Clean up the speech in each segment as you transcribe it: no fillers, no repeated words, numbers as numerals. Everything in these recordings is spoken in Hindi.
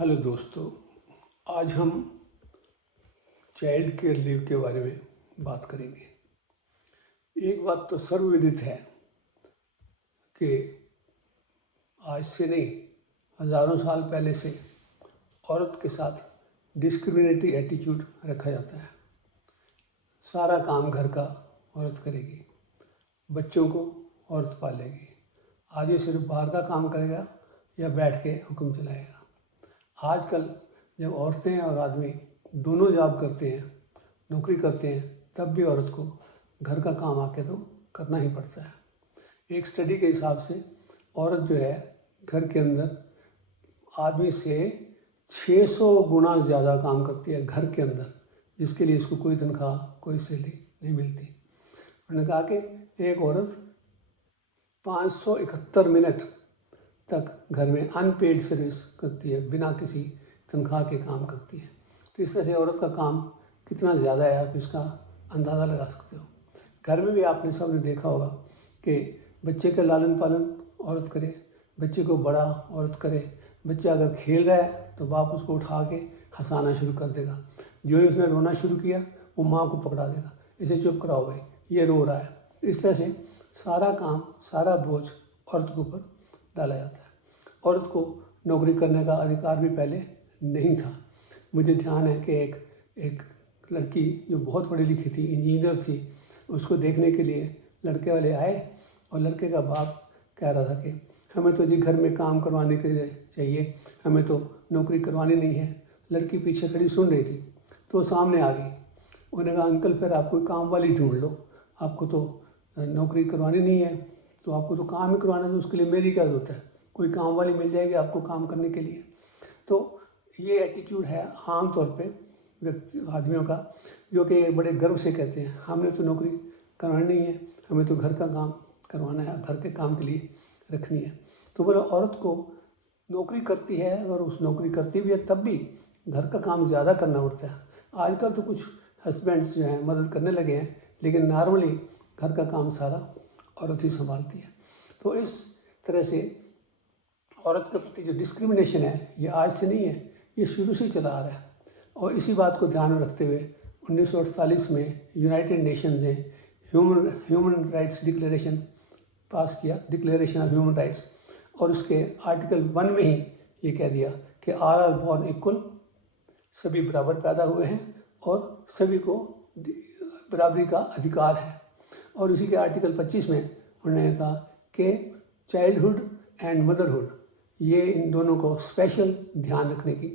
हेलो दोस्तों, आज हम चाइल्ड केयर लीव के बारे में बात करेंगे। एक बात तो सर्वविदित है कि आज से नहीं, हज़ारों साल पहले से औरत के साथ डिस्क्रिमिनेटरी एटीट्यूड रखा जाता है। सारा काम घर का औरत करेगी, बच्चों को औरत पालेगी, आज ये सिर्फ बाहर का काम करेगा या बैठ के हुक्म चलाएगा। आजकल जब औरतें और आदमी दोनों जॉब करते हैं, नौकरी करते हैं, तब भी औरत को घर का काम आके तो करना ही पड़ता है। एक स्टडी के हिसाब से औरत जो है घर के अंदर आदमी से 600 गुना ज़्यादा काम करती है घर के अंदर, जिसके लिए इसको कोई तनख्वाह, कोई सैलरी नहीं मिलती। उन्होंने कहा कि एक औरत 571 मिनट तक घर में अनपेड सर्विस करती है, बिना किसी तनख्वाह के काम करती है। तो इस तरह से औरत का काम कितना ज़्यादा है, आप इसका अंदाज़ा लगा सकते हो। घर में भी आपने सबने देखा होगा कि बच्चे का लालन पालन औरत करे, बच्चे को बड़ा औरत करे। बच्चा अगर खेल रहा है तो बाप उसको उठा के हंसाना शुरू कर देगा। जो ही उसने रोना शुरू किया वो माँ को पकड़ा देगा, इसे चुप कराओ भाई, ये रो रहा है। इस तरह से सारा काम, सारा बोझ औरत के ऊपर डाला जाता है। औरत को नौकरी करने का अधिकार भी पहले नहीं था। मुझे ध्यान है कि एक लड़की जो बहुत पढ़ी लिखी थी, इंजीनियर थी, उसको देखने के लिए लड़के वाले आए और लड़के का बाप कह रहा था कि हमें तो जी घर में काम करवाने के लिए चाहिए, हमें तो नौकरी करवानी नहीं है। लड़की पीछे खड़ी सुन रही थी, तो वो सामने आ गई। उन्होंने कहा अंकल फिर आप कोई काम वाली ढूंढ लो, आपको तो नौकरी करवानी नहीं है, तो आपको तो काम ही करवाना है, तो उसके लिए मेरी क्या ज़रूरत है, कोई काम वाली मिल जाएगी आपको काम करने के लिए। तो ये एटीट्यूड है आम तौर पे व्यक्ति आदमियों का, जो कि बड़े गर्व से कहते हैं हमने तो नौकरी करवानी नहीं है, हमें तो घर का काम करवाना है, घर के काम के लिए रखनी है। तो बोला औरत को नौकरी करती है, अगर उस नौकरी करती भी है तब भी घर का काम ज़्यादा करना पड़ता है। आजकल तो कुछ हस्बैंड्स जो हैं मदद करने लगे हैं, लेकिन नॉर्मली घर का काम सारा औरत ही संभालती है। तो इस तरह से औरत के प्रति जो डिस्क्रिमिनेशन है ये आज से नहीं है, ये शुरू से ही चला आ रहा है। और इसी बात को ध्यान में रखते हुए 1948 में यूनाइटेड नेशंस ने ह्यूमन राइट्स डिक्लेरेशन पास किया, डिक्लेरेशन ऑफ ह्यूमन राइट्स, और उसके आर्टिकल 1 में ही ये कह दिया कि ऑल आर बॉर्न इक्वल, सभी बराबर पैदा हुए हैं और सभी को बराबरी का अधिकार है। और उसी के आर्टिकल 25 में उन्होंने कहा कि चाइल्डहुड एंड मदरहुड, ये इन दोनों को स्पेशल ध्यान रखने की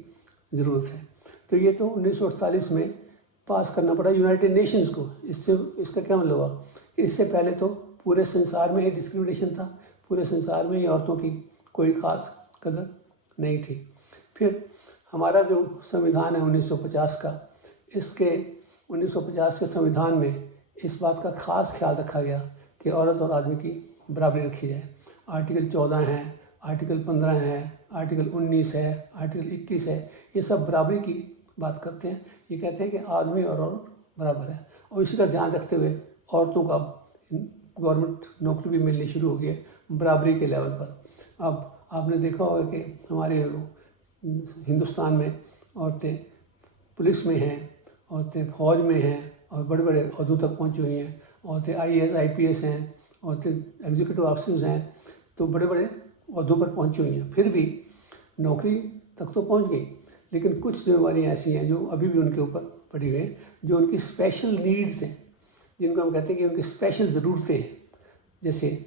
ज़रूरत है। तो ये तो 1948 में पास करना पड़ा यूनाइटेड नेशंस को। इससे इसका क्या मतलब हुआ, इससे पहले तो पूरे संसार में ही डिस्क्रिमिनेशन था, पूरे संसार में ही औरतों की कोई ख़ास कदर नहीं थी। फिर हमारा जो संविधान है 1950 का, इसके 1950 के संविधान में इस बात का खास ख्याल रखा गया कि औरत और आदमी की बराबरी रखी जाए। आर्टिकल 14 है, आर्टिकल 15 है, आर्टिकल 19 है, आर्टिकल 21 है, ये सब बराबरी की बात करते हैं। ये कहते हैं कि आदमी और औरत बराबर है, और इसी का ध्यान रखते हुए औरतों का गवर्नमेंट नौकरी भी मिलनी शुरू हो गई है बराबरी के लेवल पर। अब आपने देखा होगा कि हमारे हिंदुस्तान में औरतें पुलिस में हैं, औरतें फौज में हैं और बड़े बड़े अहदों तक पहुंची हुई हैं। औरतें IAS IPS हैं, औरतें एग्जीक्यूटिव ऑफिसर्स हैं, तो बड़े बड़े अहदों पर पहुंची हुई हैं। फिर भी नौकरी तक तो पहुंच गई, लेकिन कुछ जिम्मेवारियाँ ऐसी हैं जो अभी भी उनके ऊपर पड़ी हुई हैं, जो उनकी स्पेशल नीड्स हैं, जिनको हम कहते हैं कि उनकी स्पेशल ज़रूरतें हैं। जैसे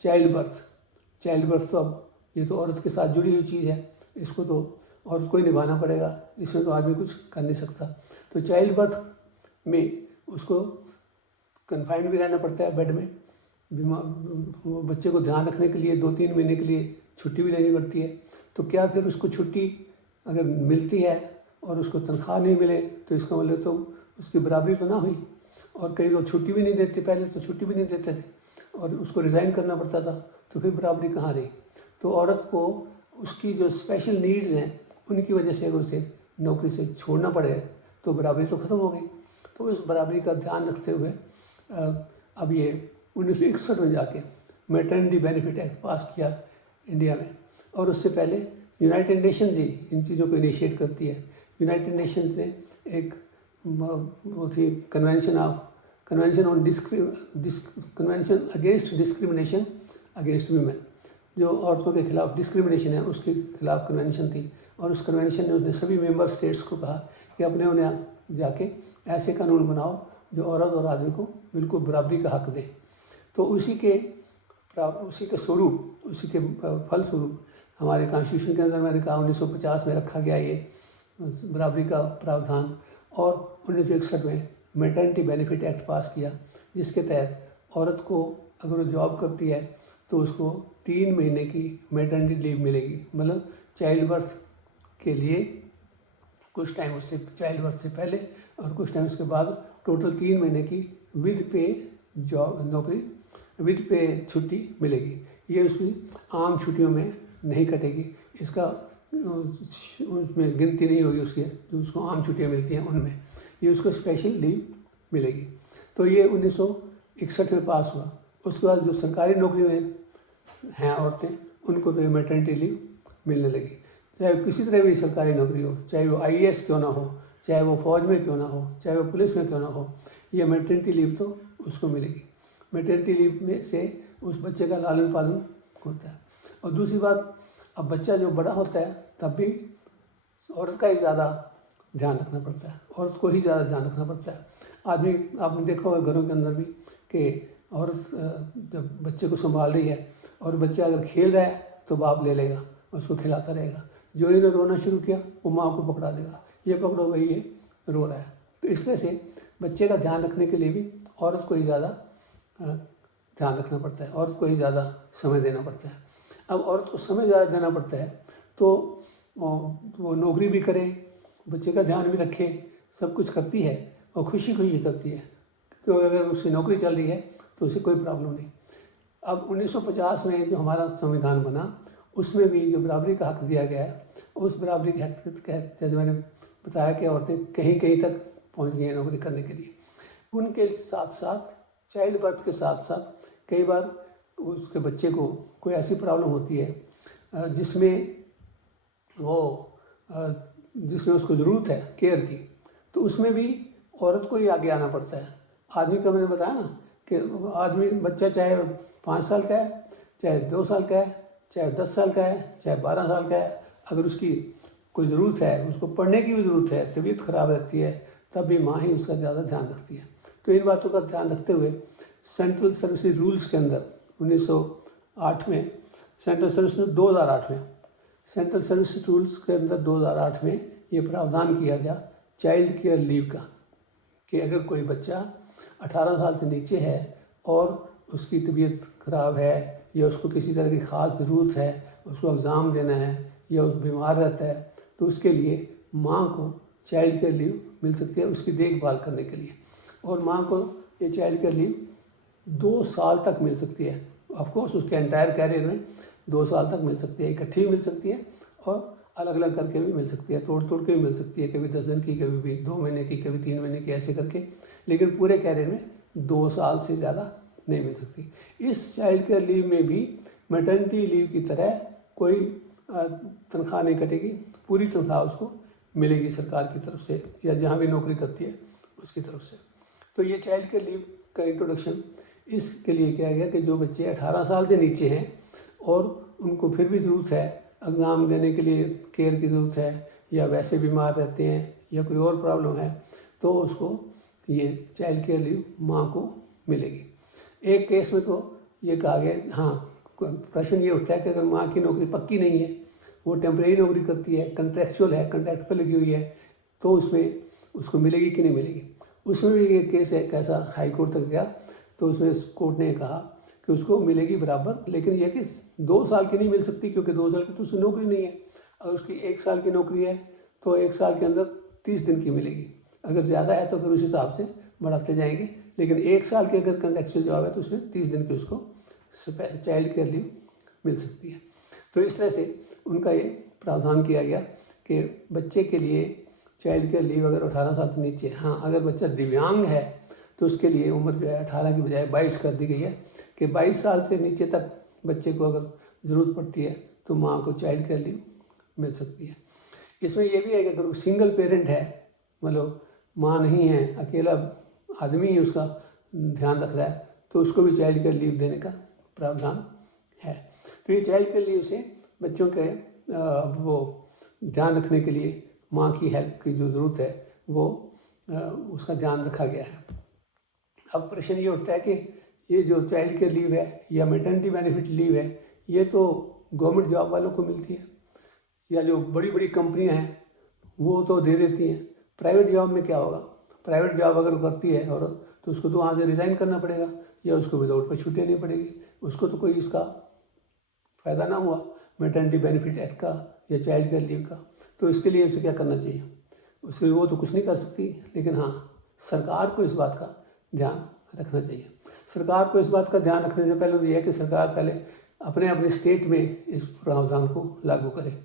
चाइल्ड बर्थ तो अब ये तो औरत के साथ जुड़ी हुई चीज़ है, इसको तो औरत को ही निभाना पड़ेगा, इसमें तो आदमी कुछ कर नहीं सकता। तो चाइल्ड बर्थ में उसको कन्फाइंड भी रहना पड़ता है बेड में, बीमार बच्चे को ध्यान रखने के लिए 2-3 महीने के लिए छुट्टी भी लेनी पड़ती है। तो क्या फिर उसको छुट्टी अगर मिलती है और उसको तनख्वाह नहीं मिले तो इसका मतलब तो उसकी बराबरी तो ना हुई। और कई लोग छुट्टी भी नहीं देते, पहले तो छुट्टी भी नहीं देते थे और उसको रिज़ाइन करना पड़ता था, तो फिर बराबरी कहाँ रही। तो औरत को उसकी जो स्पेशल नीड्स हैं उनकी वजह से अगर उसे नौकरी से छोड़ना पड़े तो बराबरी तो ख़त्म हो गई। तो इस बराबरी का ध्यान रखते हुए अब ये 1961 में जाके मैटरनिटी बेनिफिट एक्ट पास किया इंडिया में, और उससे पहले यूनाइटेड नेशंस ही इन चीज़ों को इनिशिएट करती है। यूनाइटेड नेशंस ने एक वो थी convention on convention against discrimination against women, जो औरतों के खिलाफ डिस्क्रिमिनेशन है उसके खिलाफ कन्वेंशन थी। और उस कन्वेंशन ने उसने सभी मेंबर स्टेट्स को कहा कि अपने उन्हें जाके ऐसे कानून बनाओ जो औरत और आदमी को बिल्कुल बराबरी का हक दे। तो उसी के स्वरूप, उसी के फलस्वरूप हमारे कॉन्स्टिट्यूशन के अंदर मैंने कहा 1950 में रखा गया ये बराबरी का प्रावधान, और 1961 में मैटरनिटी बेनिफिट एक्ट पास किया, जिसके तहत औरत को अगर वो जॉब करती है तो उसको 3 महीने की मैटरनिटी लीव मिलेगी। मतलब चाइल्ड बर्थ के लिए कुछ टाइम उससे, चाइल्ड बर्थ से पहले और कुछ टाइम उसके बाद, टोटल 3 महीने की विद पे नौकरी, विद पे छुट्टी मिलेगी। ये उसकी आम छुट्टियों में नहीं कटेगी, इसका उसमें गिनती नहीं होगी उसके, जो उसको आम छुट्टियाँ मिलती हैं उनमें, ये उसको स्पेशल लीव मिलेगी। तो ये 1961 में पास हुआ। उसके बाद जो सरकारी नौकरी में हैं औरतें, उनको तो ये मैटरनिटी लीव मिलने लगी। चाहे किसी तरह भी सरकारी नौकरी हो, चाहे वो IAS क्यों ना हो, चाहे वो फौज में क्यों ना हो, चाहे वो पुलिस में क्यों ना हो, ये मैटरनिटी लीव तो उसको मिलेगी। मैटरनिटी लीव में से उस बच्चे का लालन पालन होता है। और दूसरी बात, अब बच्चा जो बड़ा होता है तब भी औरत का ही ज़्यादा ध्यान रखना पड़ता है, औरत को ही ज़्यादा ध्यान रखना पड़ता है। आदमी, आपने देखा होगा घरों के अंदर भी कि औरत जब बच्चे को संभाल रही है और बच्चा अगर खेल रहा है तो बाप ले लेगा, उसको खिलाता रहेगा। जो ही ने रोना शुरू किया वो माँ को पकड़ा देगा, ये पकड़ो भाई ये रो रहा है। तो इस तरह से बच्चे का ध्यान रखने के लिए भी औरत को ही ज़्यादा ध्यान रखना पड़ता है, औरत को ही ज़्यादा समय देना पड़ता है। अब औरत को समय ज़्यादा देना पड़ता है तो वो नौकरी भी करे, बच्चे का ध्यान भी रखे, सब कुछ करती है और खुशी खुशी करती है, क्योंकि अगर उसकी नौकरी चल रही है तो उसे कोई प्रॉब्लम नहीं। अब 1950 में जो हमारा संविधान बना, उसमें भी जो बराबरी का हक दिया गया है, उस बराबरी के हक के तहत जैसे मैंने बताया कि औरतें कहीं कहीं तक पहुंच गई हैं नौकरी करने के लिए। उनके साथ साथ, चाइल्ड बर्थ के साथ साथ, कई बार उसके बच्चे को कोई ऐसी प्रॉब्लम होती है जिसमें उसको ज़रूरत है केयर की, तो उसमें भी औरत को ही आगे आना पड़ता है। आदमी का मैंने बताया ना कि आदमी, बच्चा चाहे 5 साल का है, चाहे 2 साल का है, चाहे 10 साल का है, चाहे 12 साल का है, अगर उसकी कोई ज़रूरत है, उसको पढ़ने की भी ज़रूरत है, तबीयत ख़राब रहती है, तब भी माँ ही उसका ज़्यादा ध्यान रखती है। तो इन बातों का ध्यान रखते हुए सेंट्रल सर्विसेज रूल्स के अंदर 1908 में, सेंट्रल सर्विस 2008 में, सेंट्रल सर्विस रूल्स के अंदर 2008 में ये प्रावधान किया गया चाइल्ड केयर लीव का, कि अगर कोई बच्चा 18 साल से नीचे है और उसकी तबीयत ख़राब है या उसको किसी तरह की ख़ास ज़रूरत है, उसको एग्ज़ाम देना है या वो बीमार रहता है, तो उसके लिए माँ को चाइल्ड केयर लीव मिल सकती है उसकी देखभाल करने के लिए। और माँ को ये चाइल्ड केयर लीव 2 साल तक मिल सकती है। ऑफकोर्स उसके एंटायर कैरियर में 2 साल तक मिल सकती है, इकट्ठी भी मिल सकती है और अलग अलग करके भी मिल सकती है, तोड़ तोड़ के भी मिल सकती है, कभी 10 दिन की, कभी भी 2 महीने की, कभी 3 महीने की, ऐसे करके, लेकिन पूरे कैरियर में 2 साल से ज़्यादा नहीं मिल सकती। इस चाइल्ड केयर लीव में भी मैटरनिटी लीव की तरह कोई तनख्वाह नहीं कटेगी, पूरी तनख्वाह उसको मिलेगी सरकार की तरफ से या जहाँ भी नौकरी करती है उसकी तरफ से। तो ये चाइल्ड केयर लीव का इंट्रोडक्शन इसके लिए किया गया कि जो बच्चे 18 साल से नीचे हैं और उनको फिर भी ज़रूरत है, एग्ज़ाम देने के लिए केयर की ज़रूरत है, या वैसे बीमार रहते हैं या कोई और प्रॉब्लम है, तो उसको ये चाइल्ड केयर लीव माँ को मिलेगी। एक केस में तो ये कहा गया, हाँ प्रश्न ये उठता है कि अगर माँ की नौकरी पक्की नहीं है, वो टेम्परेरी नौकरी करती है, कंट्रैक्चुअल है, कॉन्ट्रैक्ट पर लगी हुई है, तो उसमें उसको मिलेगी कि नहीं मिलेगी। उसमें भी ये केस है कैसा, हाई कोर्ट तक गया, तो उसमें कोर्ट ने कहा कि उसको मिलेगी बराबर, लेकिन यह कि 2 साल की नहीं मिल सकती, क्योंकि 2 साल की तो उसकी नौकरी नहीं है। अगर उसकी 1 साल की नौकरी है तो 1 साल के अंदर 30 दिन की मिलेगी, अगर ज़्यादा है तो फिर उस हिसाब से बढ़ाते जाएंगे, लेकिन 1 साल की अगर कंट्रैक्चुअल जॉब है तो उसमें 30 दिन की उसको चाइल्ड केयर लीव मिल सकती है। तो इस तरह से उनका ये प्रावधान किया गया कि बच्चे के लिए चाइल्ड केयर लीव अगर 18 साल से नीचे, हाँ अगर बच्चा दिव्यांग है तो उसके लिए उम्र जो है 18 की बजाय 22 कर दी गई है, कि 22 साल से नीचे तक बच्चे को अगर ज़रूरत पड़ती है तो माँ को चाइल्ड केयर लीव मिल सकती है। इसमें यह भी है कि अगर सिंगल पेरेंट है, मतलब माँ नहीं है, अकेला आदमी ही उसका ध्यान रख रहा है, तो उसको भी चाइल्ड केयर लीव देने का प्रावधान है। तो ये चाइल्ड केयर लीव से बच्चों के वो ध्यान रखने के लिए माँ की हेल्प की जो ज़रूरत है वो उसका ध्यान रखा गया है। अब प्रश्न ये उठता है कि ये जो चाइल्ड केयर लीव है या मैटरनिटी बेनिफिट लीव है, ये तो गवर्नमेंट जॉब वालों को मिलती है या जो बड़ी बड़ी कंपनियां हैं वो तो दे देती हैं। प्राइवेट जॉब में क्या होगा? प्राइवेट जॉब अगर करती है और तो उसको तो वहाँ से रिज़ाइन करना पड़ेगा या उसको विदाउट पे छुट्टी नहीं पड़ेगी, उसको तो कोई इसका फ़ायदा ना हुआ मैटरनिटी बेनिफिट एक्ट का या चाइल्ड केयर लीव का। तो इसके लिए उसे क्या करना चाहिए? उसके वो तो कुछ नहीं कर सकती, लेकिन हाँ सरकार को इस बात का ध्यान रखना चाहिए। सरकार को इस बात का ध्यान रखने से पहले तो यह है कि सरकार पहले अपने अपने स्टेट में इस प्रावधान को लागू करे।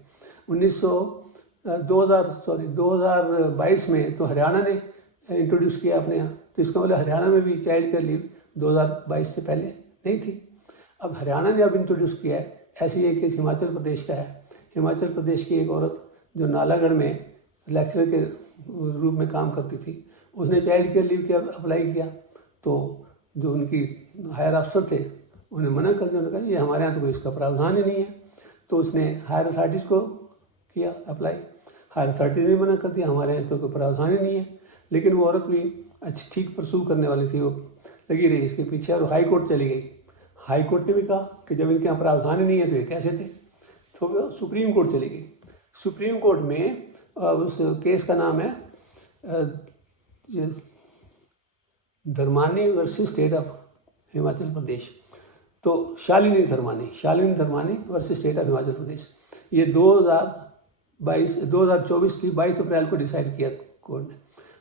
2022 में तो हरियाणा ने इंट्रोड्यूस किया अपने यहाँ, तो इसका मतलब हरियाणा में भी चाइल्ड केयर लीव 2022 से पहले नहीं थी। अब हरियाणा ने अब इंट्रोड्यूस किया है। ऐसी एक केस हिमाचल प्रदेश का है। हिमाचल प्रदेश की एक औरत जो नालागढ़ में लेक्चरर के रूप में काम करती थी, उसने चाइल्ड केयर लीव का अप्लाई किया, तो जो उनकी हायर अफसर थे उन्हें मना कर दिया। उन्होंने कहा ये हमारे यहाँ तो कोई इसका प्रावधान ही नहीं है। तो उसने हायर अथॉरिटीज़ को किया अप्लाई, हायर अथॉरिटीज़ ने मना कर दिया, हमारे यहाँ इसका कोई प्रावधान ही नहीं है। लेकिन वो औरत भी अच्छी ठीक परसू करने वाली थी, वो लगी रही इसके पीछे और हाई कोर्ट चली गई। हाई कोर्ट ने भी कहा कि जब इनके यहाँ प्रावधान ही नहीं है तो ये कैसे थे, तो वो सुप्रीम कोर्ट चली गई। सुप्रीम कोर्ट में उस केस का नाम है Dharmani versus state of Himachal Pradesh. तो Shalini Dharmani versus state of Himachal Pradesh. ये 2024 की 22 अप्रैल को डिसाइड किया कोर्ट ने।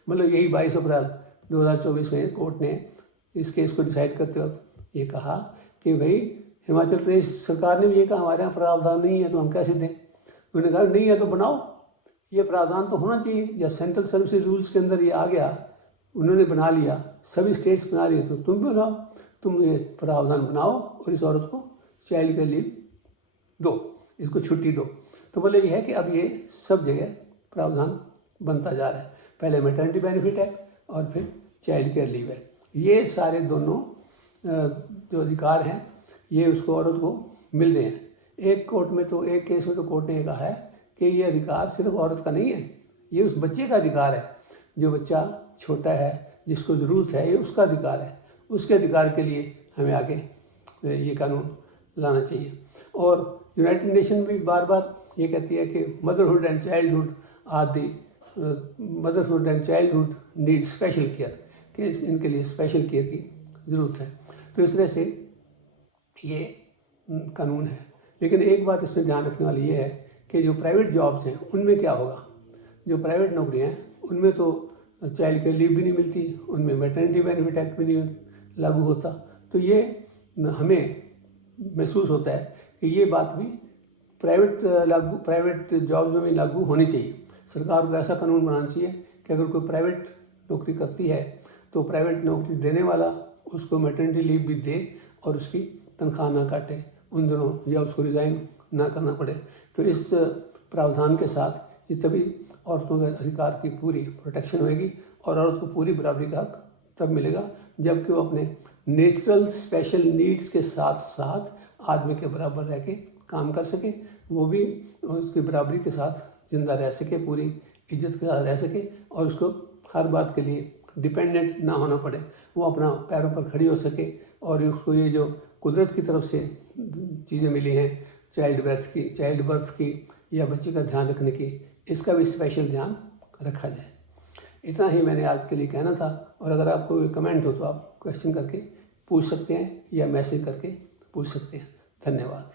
मतलब यही 22 अप्रैल 2024 में कोर्ट ने इस केस को डिसाइड करते वक्त ये कहा कि भाई हिमाचल प्रदेश सरकार ने भी ये कहा हमारे यहाँ प्रावधान नहीं है तो हम कैसे दें। उन्होंने कहा नहीं है तो बनाओ, ये प्रावधान तो होना चाहिए। जब सेंट्रल सर्विसेज रूल्स के अंदर ये आ गया, उन्होंने बना लिया, सभी स्टेट्स बना लिए, तो तुम भी बनाओ, तुम ये प्रावधान बनाओ और इस औरत को चाइल्ड केयर लीव दो, इसको छुट्टी दो। तो मतलब ये है कि अब ये सब जगह प्रावधान बनता जा रहा है। पहले मैटरनिटी बेनिफिट है और फिर चाइल्ड केयर लीव है। ये सारे दोनों जो अधिकार हैं ये उसको औरत को मिल रहे हैं। एक केस में तो कोर्ट ने कहा है कि ये अधिकार सिर्फ औरत का नहीं है, ये उस बच्चे का अधिकार है। जो बच्चा छोटा है, जिसको ज़रूरत है, ये उसका अधिकार है। उसके अधिकार के लिए हमें आगे ये कानून लाना चाहिए। और यूनाइटेड नेशन भी बार बार ये कहती है कि motherhood and childhood need special care, कि इनके लिए स्पेशल केयर की ज़रूरत है। तो इस तरह से ये कानून है। लेकिन एक बात इसमें ध्यान रखने वाली ये है कि जो प्राइवेट जॉब्स हैं उनमें क्या होगा। जो प्राइवेट नौकरियां हैं उनमें तो चाइल्ड केयर लीव भी नहीं मिलती, उनमें मैटरनिटी बेनिफिट एक्ट भी नहीं लागू होता। तो ये हमें महसूस होता है कि ये बात भी प्राइवेट जॉब्स में भी लागू होनी चाहिए। सरकार को ऐसा कानून बनाना चाहिए कि अगर कोई प्राइवेट नौकरी करती है तो प्राइवेट नौकरी देने वाला उसको मैटरनिटी लीव भी दे और उसकी तनख्वाह ना काटे उन दिनों, या उसको रिज़ाइन ना करना पड़े। तो इस प्रावधान के साथ ये तभी औरतों के अधिकार की पूरी प्रोटेक्शन होगी और औरत को पूरी बराबरी का हक तब मिलेगा जबकि वो अपने नेचुरल स्पेशल नीड्स के साथ साथ आदमी के बराबर रह के काम कर सके, वो भी उसकी बराबरी के साथ जिंदा रह सके, पूरी इज्जत के साथ रह सके और उसको हर बात के लिए डिपेंडेंट ना होना पड़े, वो अपना पैरों पर खड़ी हो सके। और उसको ये जो कुदरत की तरफ से चीज़ें मिली हैं चाइल्ड बर्थ की या बच्चे का ध्यान रखने की, इसका भी स्पेशल ध्यान रखा जाए। इतना ही मैंने आज के लिए कहना था। और अगर आपको कोई कमेंट हो तो आप क्वेश्चन करके पूछ सकते हैं या मैसेज करके पूछ सकते हैं। धन्यवाद।